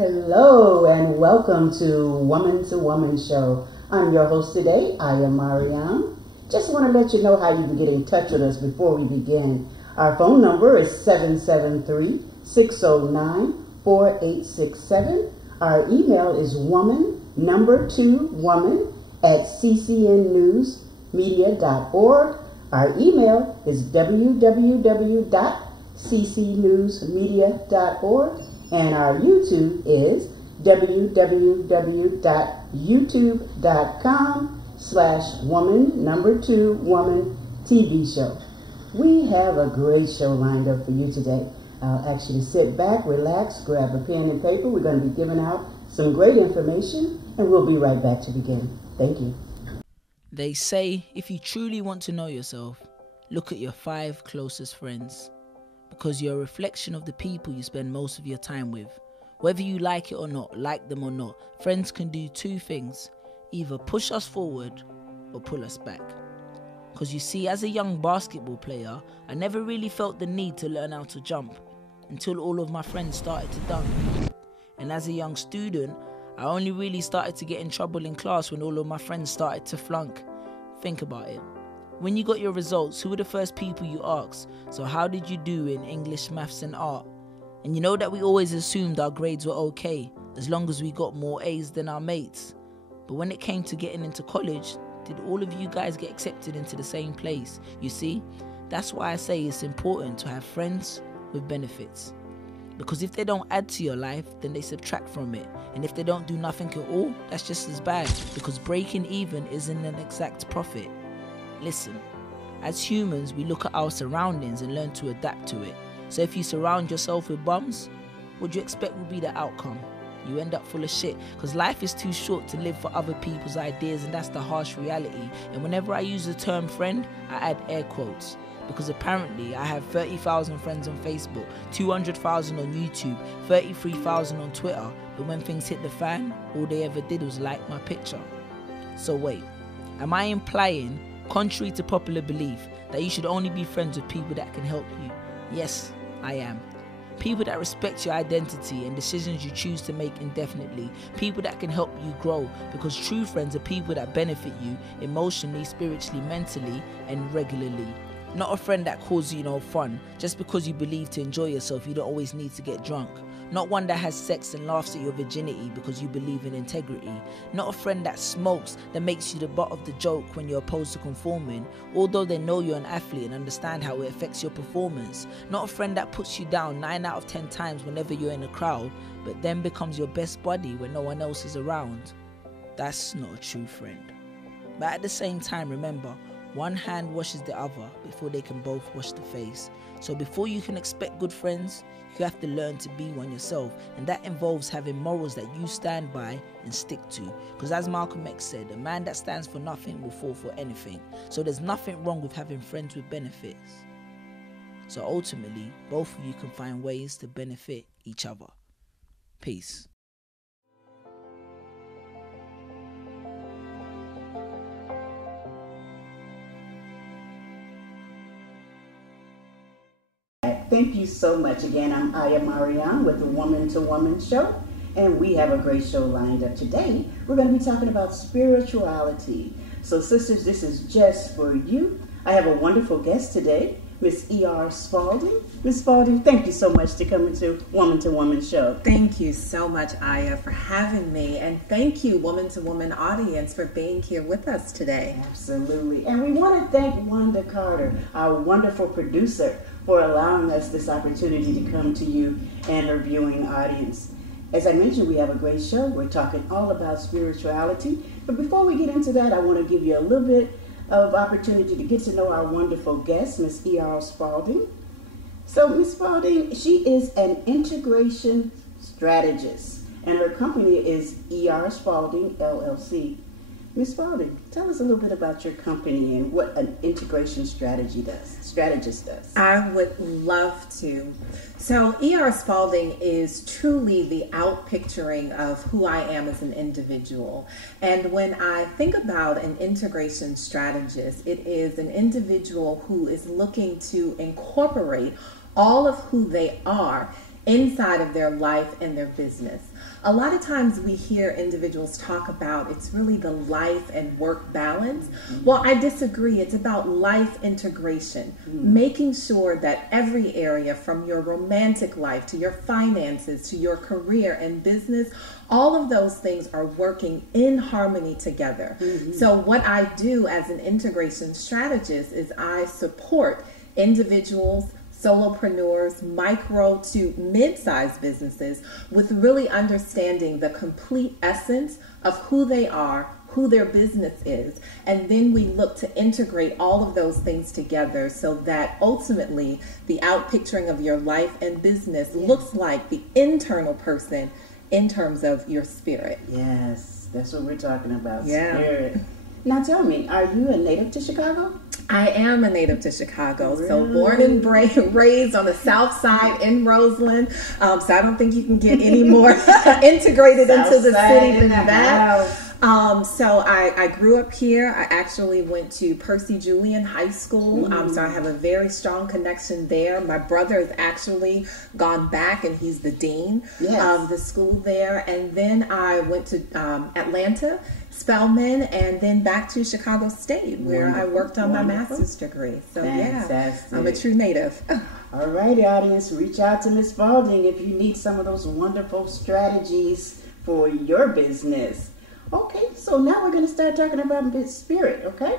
Hello and welcome to Woman Show. I'm your host today, Aya Mariam. Just want to let you know how you can get in touch with us before we begin. Our phone number is 773-609-4867. Our email is woman2woman@ccnnewsmedia.org. Our email is www.ccnewsmedia.org. And our YouTube is www.youtube.com/woman2woman TV show. We have a great show lined up for you today. I'll actually sit back, relax, grab a pen and paper. We're going to be giving out some great information, and we'll be right back to begin. Thank you. They say if you truly want to know yourself, look at your 5 closest friends. Because you're a reflection of the people you spend most of your time with. Whether you like it or not, like them or not, friends can do 2 things. Either push us forward or pull us back. Because you see, as a young basketball player, I never really felt the need to learn how to jump until all of my friends started to dunk. And as a young student, I only really started to get in trouble in class when all of my friends started to flunk. Think about it. When you got your results, who were the first people you asked? So how did you do in English, maths and art? And you know that we always assumed our grades were okay, as long as we got more A's than our mates. But when it came to getting into college, did all of you guys get accepted into the same place? You see, that's why I say it's important to have friends with benefits. Because if they don't add to your life, then they subtract from it. And if they don't do nothing at all, that's just as bad. Because breaking even isn't an exact profit. Listen, as humans, we look at our surroundings and learn to adapt to it. So if you surround yourself with bums, what do you expect will be the outcome? You end up full of shit, because life is too short to live for other people's ideas, and that's the harsh reality. And whenever I use the term friend, I add air quotes. Because apparently I have 30,000 friends on Facebook, 200,000 on YouTube, 33,000 on Twitter, but when things hit the fan, all they ever did was like my picture. So wait, am I implying, contrary to popular belief, that you should only be friends with people that can help you? Yes, I am. People that respect your identity and decisions you choose to make indefinitely. People that can help you grow, because true friends are people that benefit you emotionally, spiritually, mentally, and regularly. Not a friend that calls you no fun. Just because you believe to enjoy yourself, you don't always need to get drunk. Not one that has sex and laughs at your virginity because you believe in integrity. Not a friend that smokes, that makes you the butt of the joke when you're opposed to conforming, although they know you're an athlete and understand how it affects your performance. Not a friend that puts you down 9 out of 10 times whenever you're in a crowd, but then becomes your best buddy when no one else is around. That's not a true friend. But at the same time, remember, one hand washes the other before they can both wash the face. So before you can expect good friends, you have to learn to be one yourself. And that involves having morals that you stand by and stick to. Because as Malcolm X said, a man that stands for nothing will fall for anything. So there's nothing wrong with having friends with benefits. So ultimately, both of you can find ways to benefit each other. Peace. Thank you so much. Again, I'm Aya Mariam with the Woman to Woman Show, and we have a great show lined up today. We're going to be talking about spirituality. So sisters, this is just for you. I have a wonderful guest today, Miss E.R. Spalding. Miss Spalding, thank you so much for coming to Woman Show. Thank you so much, Aya, for having me. And thank you, Woman to Woman audience, for being here with us today. Absolutely. And we want to thank Wanda Carter, our wonderful producer, for allowing us this opportunity to come to you and her viewing audience. As I mentioned, we have a great show. We're talking all about spirituality. But before we get into that, I want to give you a little bit of opportunity to get to know our wonderful guest, Miss E.R. Spalding. So Miss Spalding, she is an integration strategist, and her company is E.R. Spalding, LLC. Miss Spalding, tell us a little bit about your company and what an integration strategist does. I would love to. So E.R. Spalding is truly the outpicturing of who I am as an individual. And when I think about an integration strategist, it is an individual who is looking to incorporate all of who they are inside of their life and their business. A lot of times we hear individuals talk about it's really the life and work balance. Well, I disagree. It's about life integration, making sure that every area, from your romantic life to your finances to your career and business, all of those things are working in harmony together. So what I do as an integration strategist is I support individuals, solopreneurs, micro to mid-sized businesses with really understanding the complete essence of who they are, who their business is. And then we look to integrate all of those things together so that ultimately the outpicturing of your life and business looks like the internal person in terms of your spirit. Yes, that's what we're talking about, Yeah. spirit. Now tell me, are you a native to Chicago? I am a native to Chicago, so Really? born and raised on the south side in Roseland. So I don't think you can get any more integrated into the South city side than in the that. house. So I grew up here. I actually went to Percy Julian High School. So I have a very strong connection there. My brother has actually gone back and he's the dean of the school there. And then I went to Atlanta, Spelman, and then back to Chicago State where I worked on my master's degree. So Fantastic. yeah, I'm a true native. All righty, audience, reach out to Miss Spalding if you need some of those wonderful strategies for your business. Okay, so now we're going to start talking about spirit, okay?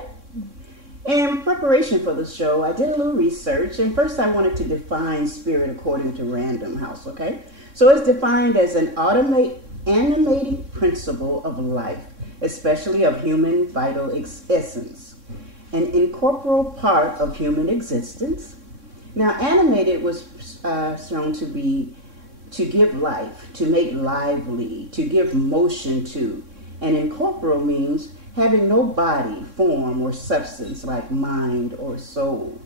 In preparation for the show, I did a little research, and first I wanted to define spirit according to Random House, okay? So it's defined as an animating principle of life, especially of human vital essence, an incorporeal part of human existence. Now, animated was shown to be to give life, to make lively, to give motion to, and incorporeal means having no body, form, or substance like mind or soul.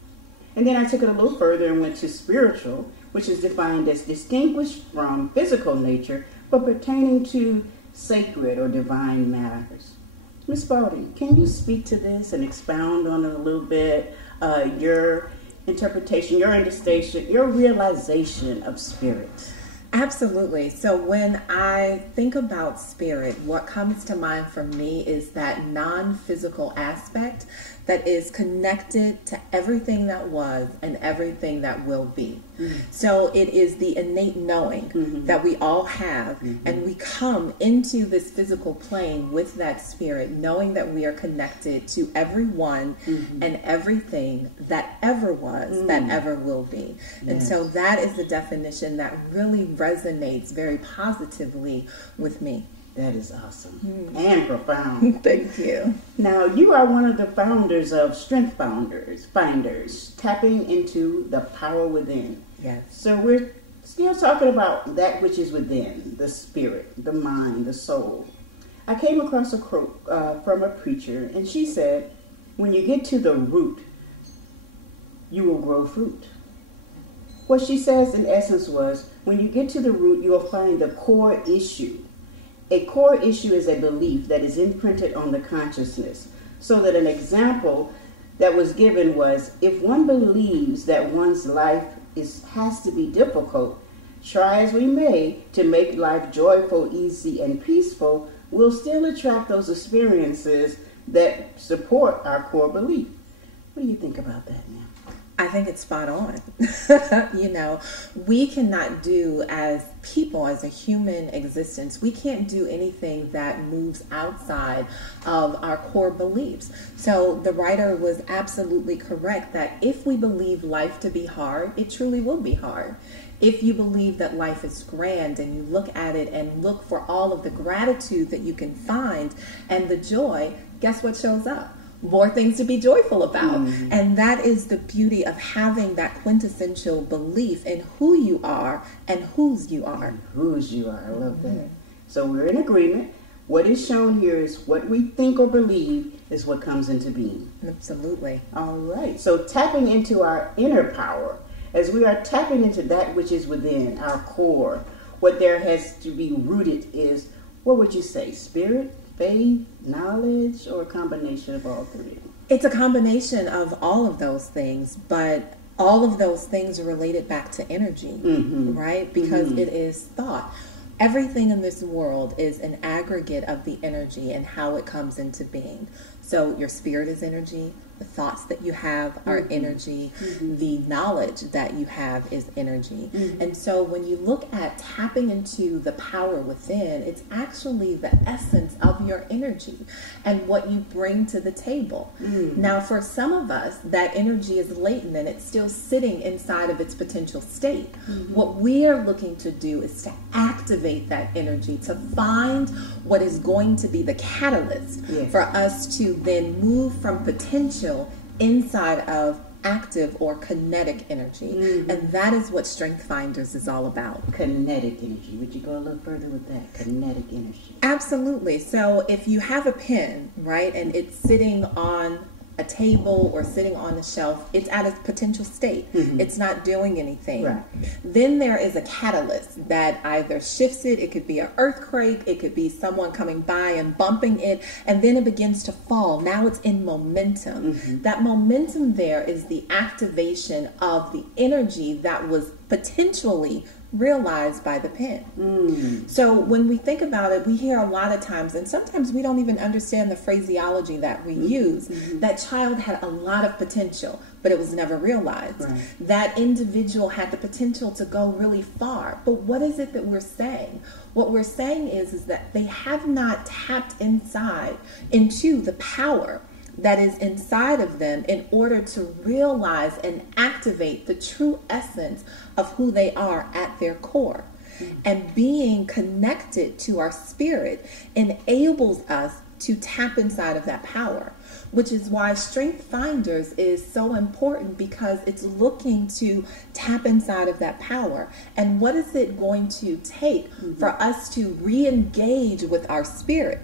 And then I took it a little further and went to spiritual, which is defined as distinguished from physical nature, but pertaining to sacred or divine matters. Ms. Spalding, can you speak to this and expound on it a little bit? Your interpretation, your understanding, your realization of spirit. Absolutely. So when I think about spirit, what comes to mind for me is that non-physical aspect that is connected to everything that was and everything that will be. So it is the innate knowing that we all have, and we come into this physical plane with that spirit, knowing that we are connected to everyone and everything that ever was, that ever will be. And so that is the definition that really resonates very positively with me. That is awesome and profound. Thank you. Now, you are one of the founders of Strength Finders, tapping into the power within. Yes. So we're still talking about that which is within, the spirit, the mind, the soul. I came across a quote from a preacher, and she said, when you get to the root, you will grow fruit. What she says in essence was, when you get to the root, you will find the core issue. A core issue is a belief that is imprinted on the consciousness. So that an example that was given was, if one believes that one's life has to be difficult, try as we may to make life joyful, easy, and peaceful, we'll still attract those experiences that support our core belief. What do you think about that now? I think it's spot on. You know, we cannot do as people, as a human existence, we can't do anything that moves outside of our core beliefs. So the writer was absolutely correct that if we believe life to be hard, it truly will be hard. If you believe that life is grand and you look at it and look for all of the gratitude that you can find and the joy, guess what shows up? More things to be joyful about. And that is the beauty of having that quintessential belief in who you are and whose you are. Whose you are. I love that. So we're in agreement. What is shown here is what we think or believe is what comes into being. Absolutely. All right. So tapping into our inner power, as we are tapping into that which is within our core, what there has to be rooted is, what would you say, spirit, faith, knowledge, or a combination of all three? It's a combination of all of those things, but all of those things are related back to energy, right? Because it is thought. Everything in this world is an aggregate of the energy and how it comes into being. So your spirit is energy, the thoughts that you have are energy, the knowledge that you have is energy. And so when you look at tapping into the power within, it's actually the essence of your energy and what you bring to the table. Now, for some of us, that energy is latent and it's still sitting inside of its potential state. What we are looking to do is to activate that energy, to find what is going to be the catalyst for us to then move from potential inside of active or kinetic energy. And that is what Strength Finders is all about. Kinetic energy. Would you go a little further with that? Kinetic energy. Absolutely. So if you have a pen, right, and it's sitting on a table or sitting on a shelf, it's at its potential state. It's not doing anything. Right. Then there is a catalyst that either shifts it. It could be an earthquake. It could be someone coming by and bumping it, and then it begins to fall. Now it's in momentum. That momentum there is the activation of the energy that was potentially realized by the pen. So when we think about it, we hear a lot of times, and sometimes we don't even understand the phraseology that we use, that child had a lot of potential, but it was never realized. That individual had the potential to go really far. But what is it that we're saying? What we're saying is that they have not tapped inside into the power that is inside of them in order to realize and activate the true essence of who they are at their core. And being connected to our spirit enables us to tap inside of that power, which is why Strength Finders is so important, because it's looking to tap inside of that power. And what is it going to take for us to re-engage with our spirit?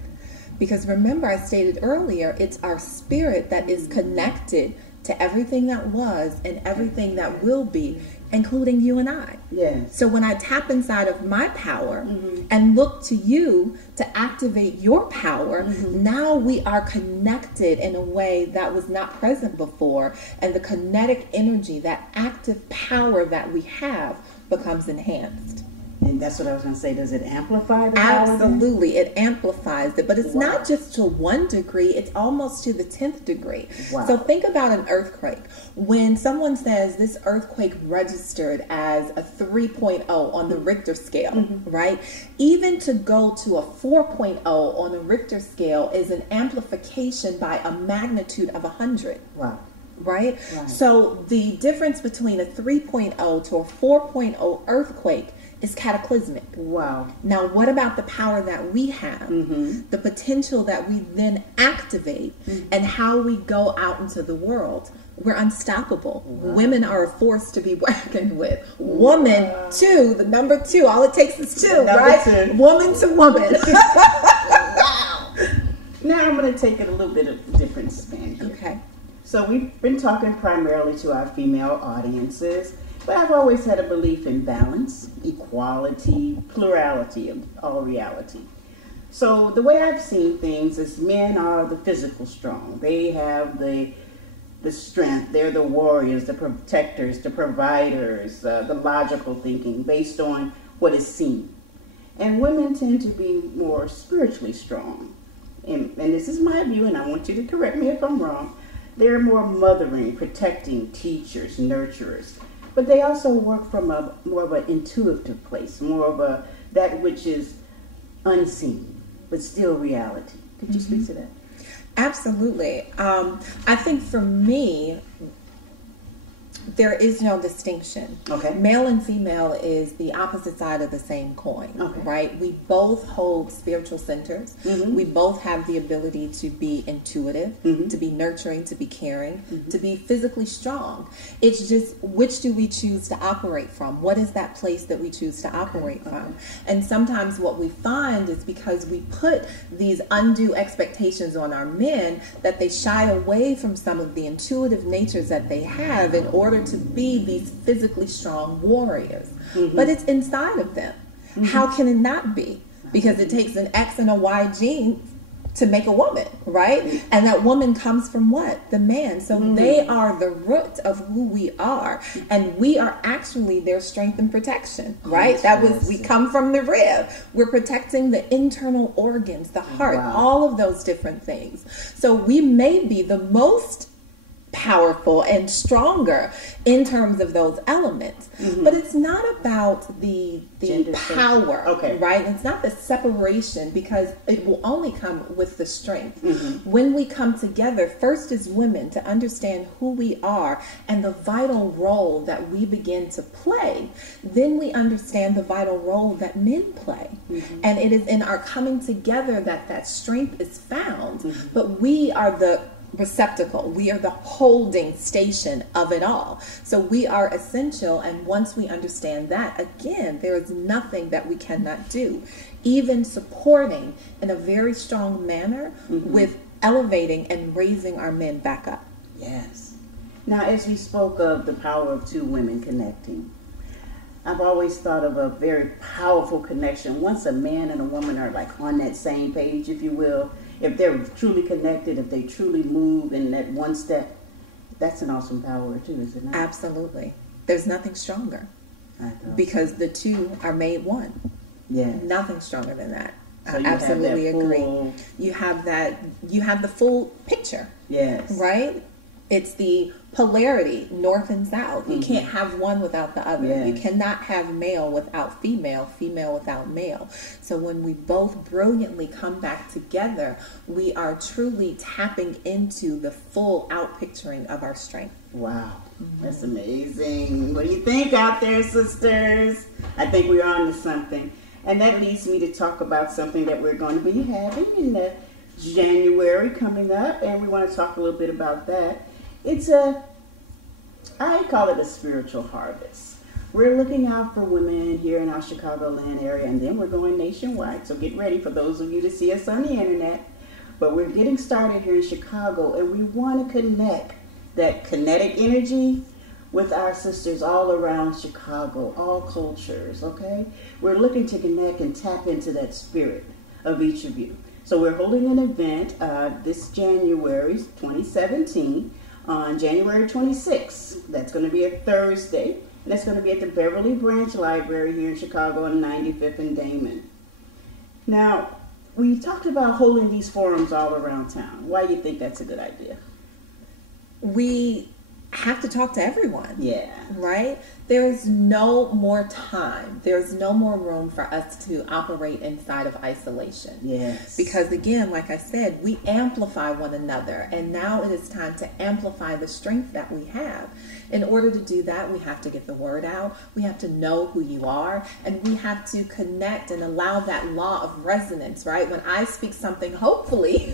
Because remember, I stated earlier, it's our spirit that is connected to everything that was and everything that will be, including you and I. Yes. So when I tap inside of my power and look to you to activate your power, now we are connected in a way that was not present before. And the kinetic energy, that active power that we have, becomes enhanced. And that's what I was going to say. Does it amplify the power? Absolutely. It amplifies it. But it's not just to 1 degree. It's almost to the 10th degree. So think about an earthquake. When someone says this earthquake registered as a 3.0 on the Richter scale, right? Even to go to a 4.0 on the Richter scale is an amplification by a magnitude of 100. Wow. Right? So the difference between a 3.0 to a 4.0 earthquake is cataclysmic. Wow. Now, what about the power that we have, the potential that we then activate, and how we go out into the world? We're unstoppable. Women are a force to be reckoned with. Woman, 2, the number 2. All it takes is 2, right? 2. Woman to woman. Wow. Now I'm going to take it a little bit of a different spin here. Okay. So we've been talking primarily to our female audiences, but I've always had a belief in balance, equality, plurality of all reality. So the way I've seen things is men are the physical strong. They have the strength. They're the warriors, the protectors, the providers, the logical thinking based on what is seen. And women tend to be more spiritually strong. And this is my view, and I want you to correct me if I'm wrong. They're more mothering, protecting, teachers, nurturers. But they also work from a more of an intuitive place, more of a that which is unseen, but still reality. Could you speak to that? Absolutely. I think for me, there is no distinction. Okay. Male and female is the opposite side of the same coin, right? We both hold spiritual centers. We both have the ability to be intuitive, to be nurturing, to be caring, to be physically strong. It's just, which do we choose to operate from? What is that place that we choose to operate from? And sometimes what we find is because we put these undue expectations on our men, that they shy away from some of the intuitive natures that they have in order to be these physically strong warriors. But it's inside of them. How can it not be? Because it takes an X and a Y gene to make a woman, right? And that woman comes from what? The man. So they are the root of who we are, and we are actually their strength and protection, right? We come from the rib. We're protecting the internal organs, the heart, all of those different things. So we may be the most powerful and stronger in terms of those elements, but it's not about the power, right? It's not the separation, because it will only come with the strength. When we come together, first as women, to understand who we are and the vital role that we begin to play, then we understand the vital role that men play. And it is in our coming together that that strength is found, but we are the receptacle. We are the holding station of it all. So we are essential, and once we understand that, again, there is nothing that we cannot do, even supporting in a very strong manner with elevating and raising our men back up. Yes. Now, as we spoke of the power of two women connecting, I've always thought of a very powerful connection. Once a man and a woman are like on that same page, if you will, if they're truly connected, if they truly move in that one step, that's an awesome power too, is it not? Absolutely. There's nothing stronger, because the two are made one. Yes. Nothing stronger than that. So I absolutely agree. You have the full picture. Yes. Right? It's the polarity, north and south. You can't have one without the other. Yes. You cannot have male without female, female without male. So when we both brilliantly come back together, we are truly tapping into the full outpicturing of our strength. Wow. That's amazing. What do you think out there, sisters? I think we're on to something. And that leads me to talk about something that we're going to be having in the January coming up, and we want to talk a little bit about that. I call it a spiritual harvest. We're looking out for women here in our Chicagoland area, and then we're going nationwide. So get ready for those of you to see us on the internet. But we're getting started here in Chicago, and we want to connect that kinetic energy with our sisters all around Chicago, all cultures, okay? We're looking to connect and tap into that spirit of each of you. So we're holding an event this January 2017 on January 26th. That's going to be a Thursday, and that's going to be at the Beverly Branch Library here in Chicago on 95th and Damon. Now, we talked about holding these forums all around town. Why do you think that's a good idea? We have to talk to everyone. Yeah. Right? There's no more time. There's no more room for us to operate inside of isolation. Yes. Because again, like I said, we amplify one another, and now it is time to amplify the strength that we have. In order to do that, we have to get the word out. We have to know who you are, and we have to connect and allow that law of resonance, right? When I speak something, hopefully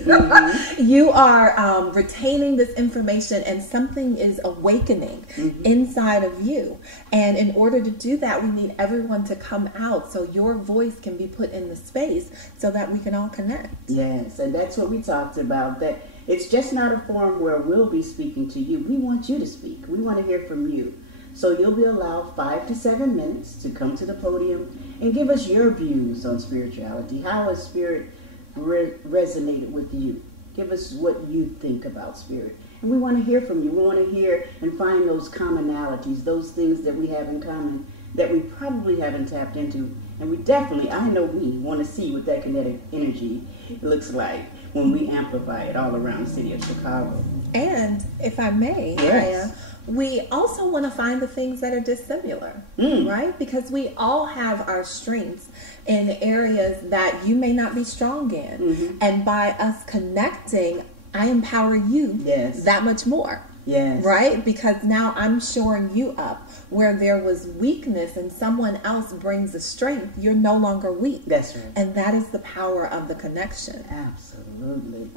you are retaining this information, and something is awakening inside of you. And in order to do that, we need everyone to come out so your voice can be put in the space so that we can all connect. Yes, and that's what we talked about, that it's just not a forum where we'll be speaking to you. We want you to speak. We want to hear from you. So you'll be allowed 5 to 7 minutes to come to the podium and give us your views on spirituality. How has spirit resonated with you? Give us what you think about spirit. And we want to hear from you. We want to hear and find those commonalities, those things that we have in common that we probably haven't tapped into. And we definitely, I know we want to see what that kinetic energy looks like when we amplify it all around the city of Chicago. And if I may, yes, we also want to find the things that are dissimilar, right? Because we all have our strengths in areas that you may not be strong in. And by us connecting, I empower you that much more. Yes. Right? Because now I'm shoring you up where there was weakness and someone else brings the strength. You're no longer weak. That's right. And that is the power of the connection. Absolutely.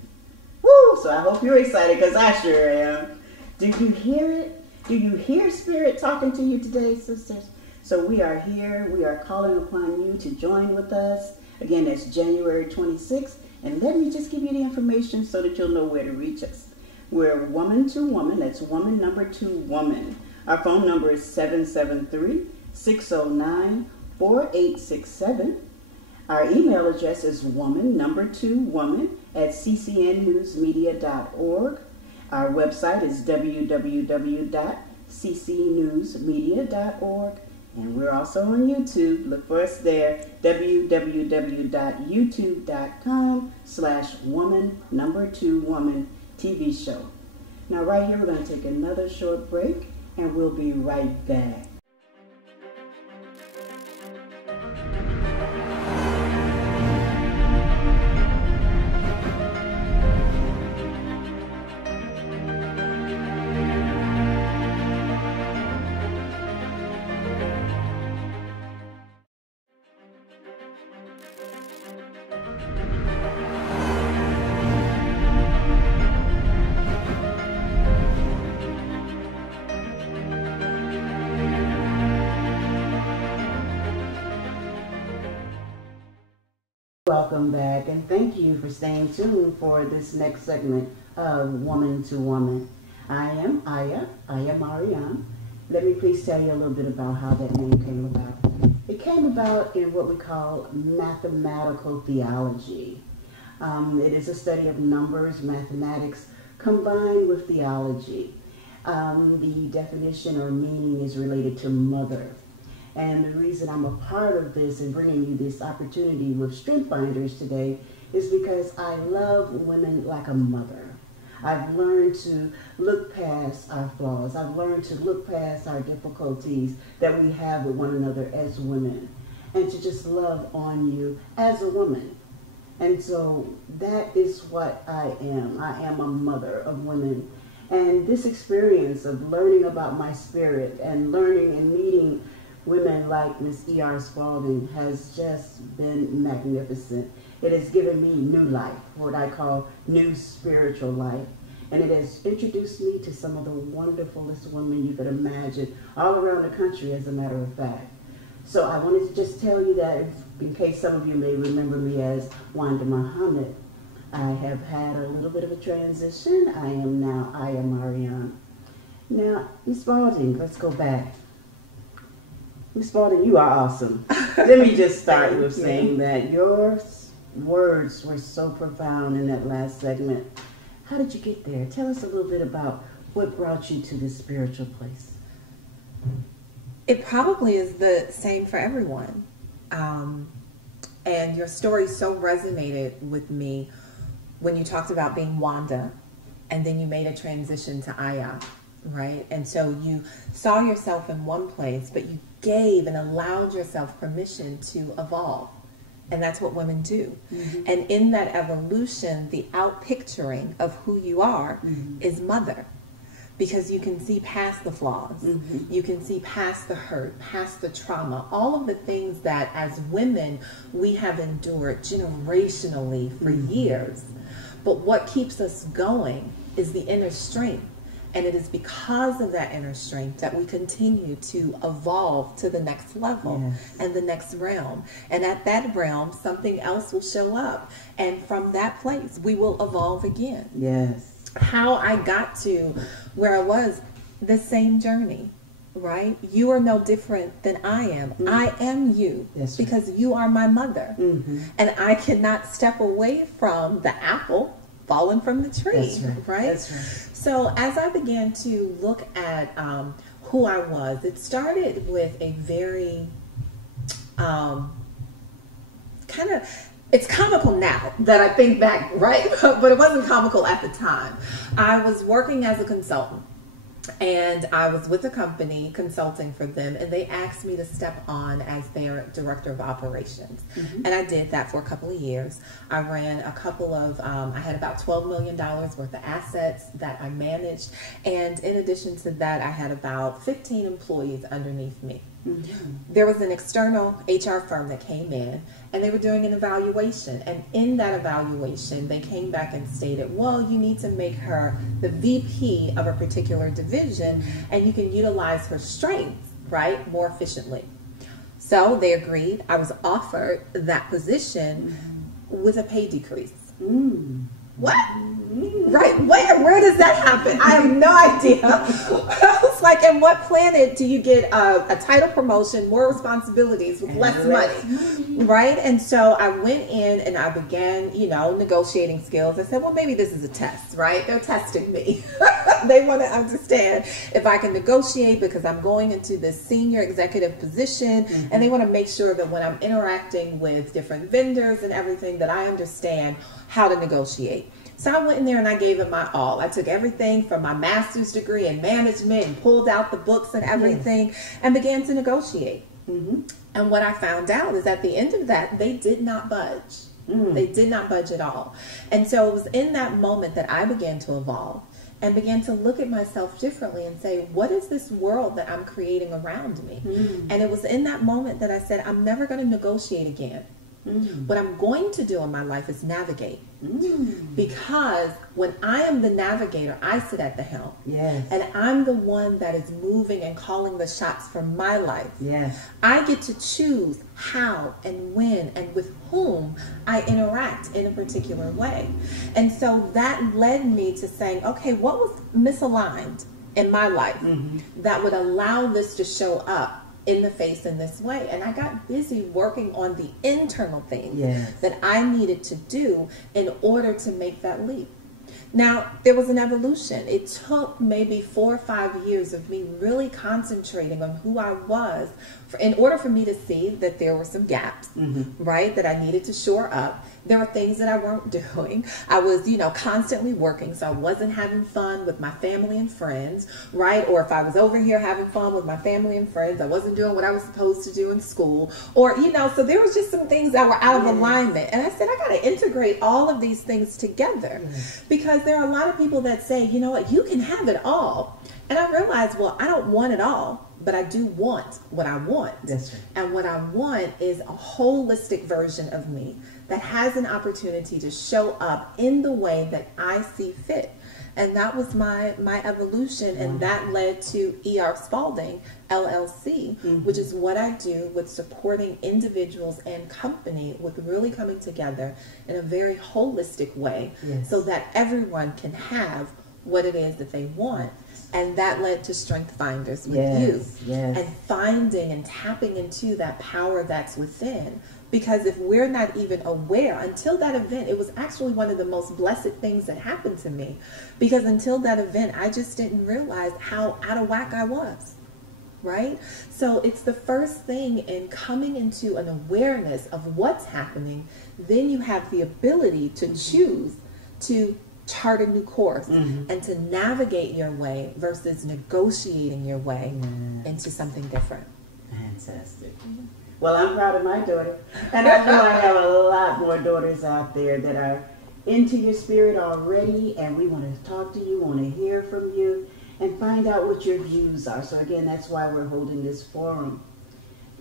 Woo! So I hope you're excited, because I sure am. Do you hear it? Do you hear spirit talking to you today, sisters? So we are here. We are calling upon you to join with us. Again, that's January 26th. And let me just give you the information so that you'll know where to reach us. We're woman to woman. That's woman number 2 woman. Our phone number is 773-609-4867. Our email address is woman number 2 woman at ccnnewsmedia.org. Our website is www.ccnewsmedia.org. And we're also on YouTube. Look for us there, www.youtube.com/woman2woman TV show. Now right here, we're going to take another short break, and we'll be right back. Welcome back, and thank you for staying tuned for this next segment of Woman to Woman. I am Aya Mariam. Let me please tell you a little bit about how that name came about. It came about in what we call mathematical theology. It is a study of numbers, mathematics, combined with theology. The definition or meaning is related to mother. And the reason I'm a part of this and bringing you this opportunity with Strength Finders today is because I love women like a mother. I've learned to look past our flaws. I've learned to look past our difficulties that we have with one another as women, and to just love on you as a woman. And so that is what I am. I am a mother of women. And this experience of learning about my spirit and learning and meeting women like Miss E.R. Spalding has just been magnificent. It has given me new life, what I call new spiritual life. And it has introduced me to some of the wonderfulest women you could imagine all around the country, as a matter of fact. So I wanted to just tell you that, in case some of you may remember me as Wanda Muhammad, I have had a little bit of a transition. I am now Aya Mariam. Now, Miss Spalding, let's go back. Miss Spalding, you are awesome. Let me just start with saying that your words were so profound in that last segment. How did you get there? Tell us a little bit about what brought you to this spiritual place. It probably is the same for everyone. And your story so resonated with me when you talked about being Wanda, and then you made a transition to Aya, right? And so you saw yourself in one place, but you gave and allowed yourself permission to evolve. And that's what women do. Mm-hmm. And in that evolution, the outpicturing of who you are is mother. Because you can see past the flaws. Mm-hmm. You can see past the hurt, past the trauma, all of the things that as women we have endured generationally for years. But what keeps us going is the inner strength. And it is because of that inner strength that we continue to evolve to the next level and the next realm. And at that realm, something else will show up. And from that place, we will evolve again. Yes. How I got to where I was, the same journey, right? You are no different than I am. Mm-hmm. I am you because you are my mother. Mm-hmm. And I cannot step away from the apple fallen from the tree, right? That's right. So as I began to look at who I was, it started with a very it's comical now that I think back, right? But it wasn't comical at the time. I was working as a consultant. And I was with a company consulting for them, and they asked me to step on as their director of operations. Mm-hmm. And I did that for a couple of years. I ran a couple of, I had about $12 million worth of assets that I managed. And in addition to that, I had about 15 employees underneath me. Mm-hmm. There was an external HR firm that came in, and they were doing an evaluation. And in that evaluation, they came back and stated, well, you need to make her the VP of a particular division, and you can utilize her strengths, right, more efficiently. So they agreed. I was offered that position with a pay decrease. Mm. What? Right. Where does that happen? I have no idea. was like, in what planet do you get a title promotion, more responsibilities with less money, right? And so I went in and I began, negotiating skills. I said, well, maybe this is a test, right? They're testing me. They want to understand if I can negotiate because I'm going into this senior executive position, and they want to make sure that when I'm interacting with different vendors and everything, that I understand how to negotiate. So I went in there and I gave it my all. I took everything from my master's degree in management and pulled out the books and everything and began to negotiate. And what I found out is at the end of that, they did not budge. They did not budge at all. And so it was in that moment that I began to evolve and began to look at myself differently and say, what is this world that I'm creating around me? And it was in that moment that I said, I'm never going to negotiate again. What I'm going to do in my life is navigate. Because when I am the navigator, I sit at the helm. And I'm the one that is moving and calling the shots for my life. I get to choose how and when and with whom I interact in a particular way. And so that led me to saying, okay, what was misaligned in my life that would allow this to show up in the face in this way? And I got busy working on the internal things that I needed to do in order to make that leap. Now, there was an evolution. It took maybe 4 or 5 years of me really concentrating on who I was in order for me to see that there were some gaps, right, that I needed to shore up. There were things that I weren't doing. I was, constantly working, so I wasn't having fun with my family and friends, right? Or if I was over here having fun with my family and friends, I wasn't doing what I was supposed to do in school. Or, so there was just some things that were out of alignment. And I said, I got to integrate all of these things together because there are a lot of people that say, you know what, you can have it all. And I realized, well, I don't want it all, but I do want what I want. That's right. And what I want is a holistic version of me that has an opportunity to show up in the way that I see fit. And that was my evolution, and that led to E.R. Spalding, LLC, which is what I do with supporting individuals and company with really coming together in a very holistic way so that everyone can have what it is that they want. And that led to Strength Finders with you. And finding and tapping into that power that's within. Because if we're not even aware, until that event, it was actually one of the most blessed things that happened to me. Because until that event, I just didn't realize how out of whack I was. Right? So it's the first thing in coming into an awareness of what's happening. Then you have the ability to choose to chart a new course and to navigate your way versus negotiating your way into something different. Fantastic. Well, I'm proud of my daughter. And I know I have a lot more daughters out there that are into your spirit already, and we want to talk to you, want to hear from you, and find out what your views are. So again, that's why we're holding this forum.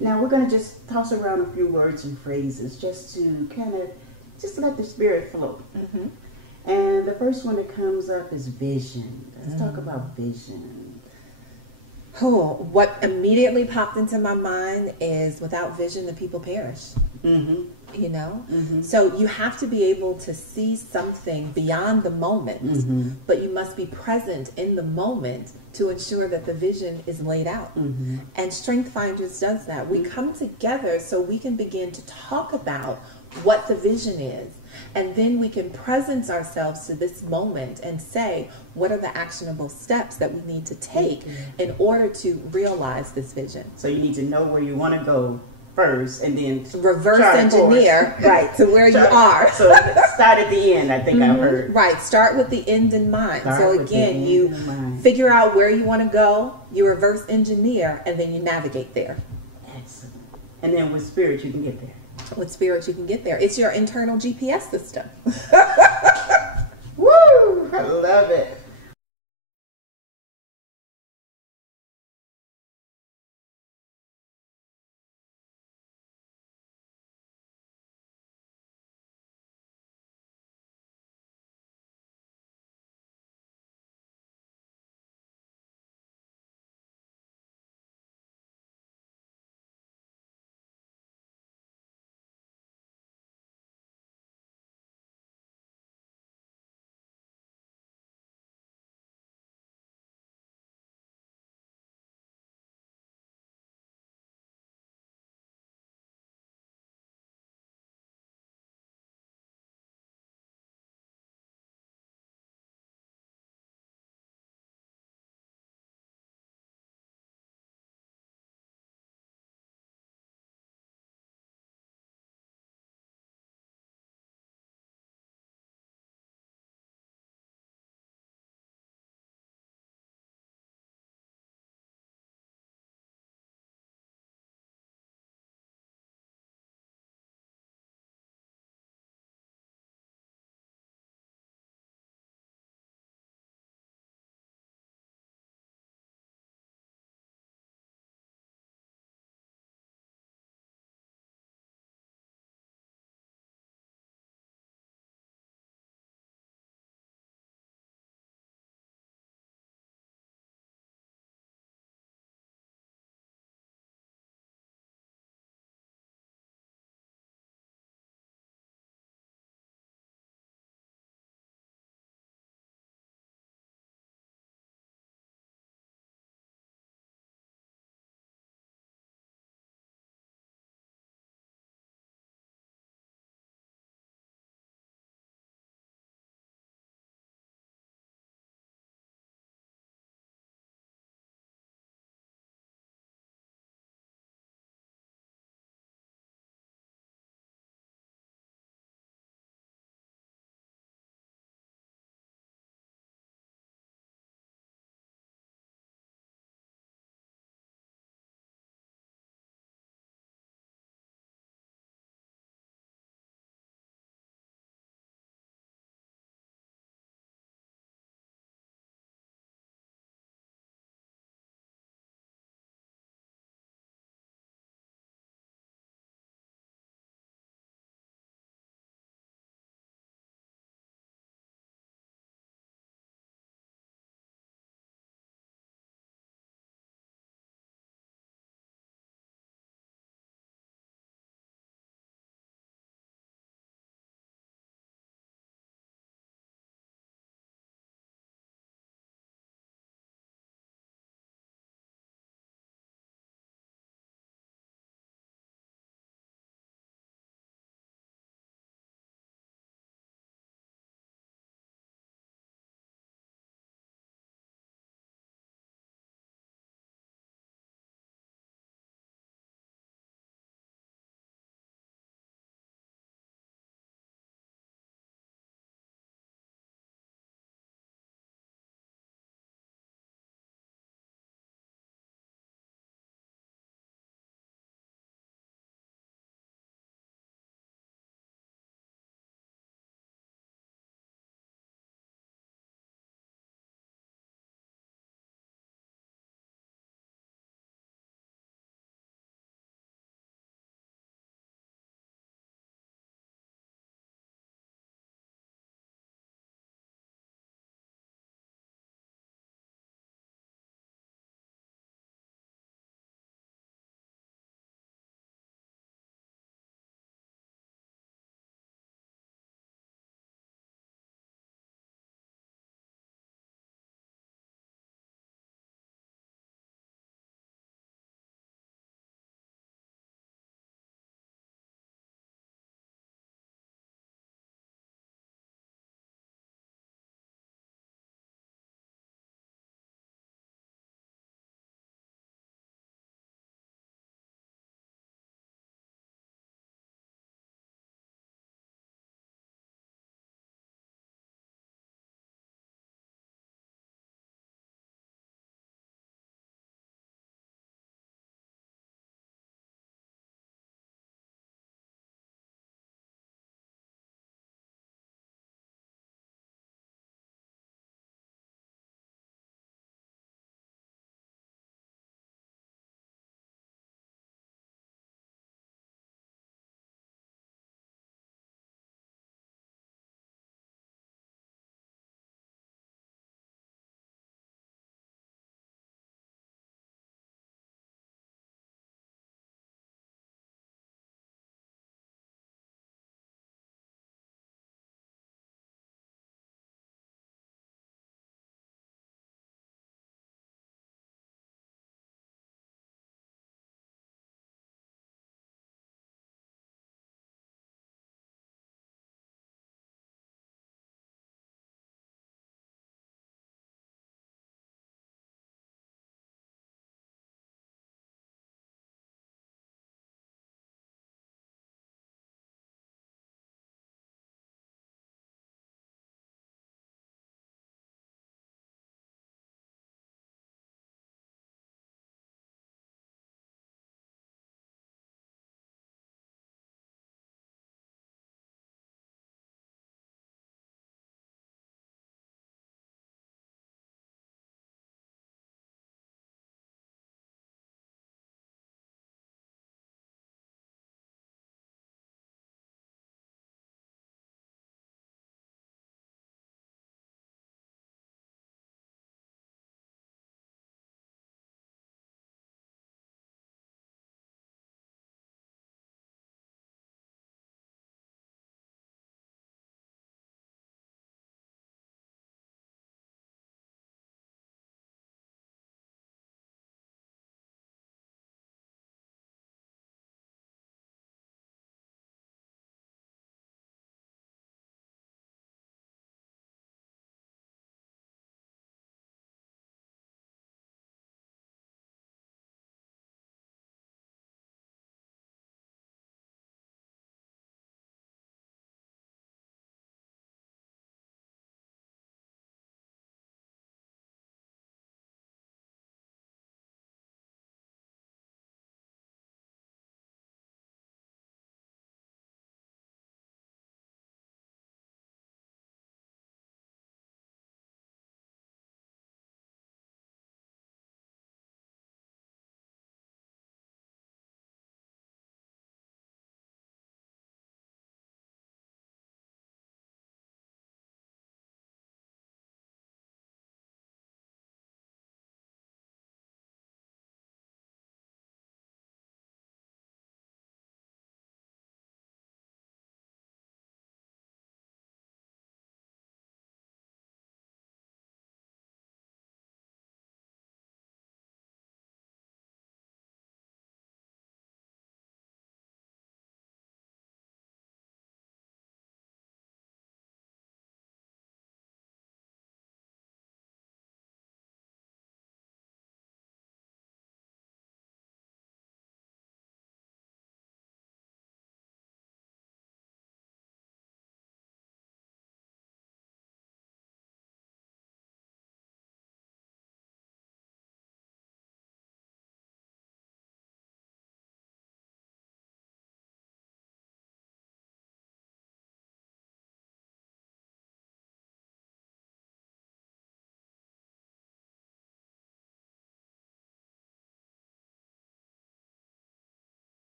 Now we're going to just toss around a few words and phrases just to kind of just let the spirit flow. And the first one that comes up is vision. Let's talk about vision. Oh, what immediately popped into my mind is without vision, the people perish. So you have to be able to see something beyond the moment, but you must be present in the moment to ensure that the vision is laid out. And Strength Finders does that. We come together so we can begin to talk about what the vision is. And then we can presence ourselves to this moment and say, what are the actionable steps that we need to take in order to realize this vision? So you need to know where you want to go first and then reverse engineer right to where you are. So start at the end, I think I've heard. Right, start with the end in mind. So again, you figure out where you want to go, you reverse engineer, and then you navigate there. Excellent. And then with spirit, you can get there. With spirit, you can get there. It's your internal GPS system. Woo! I love it.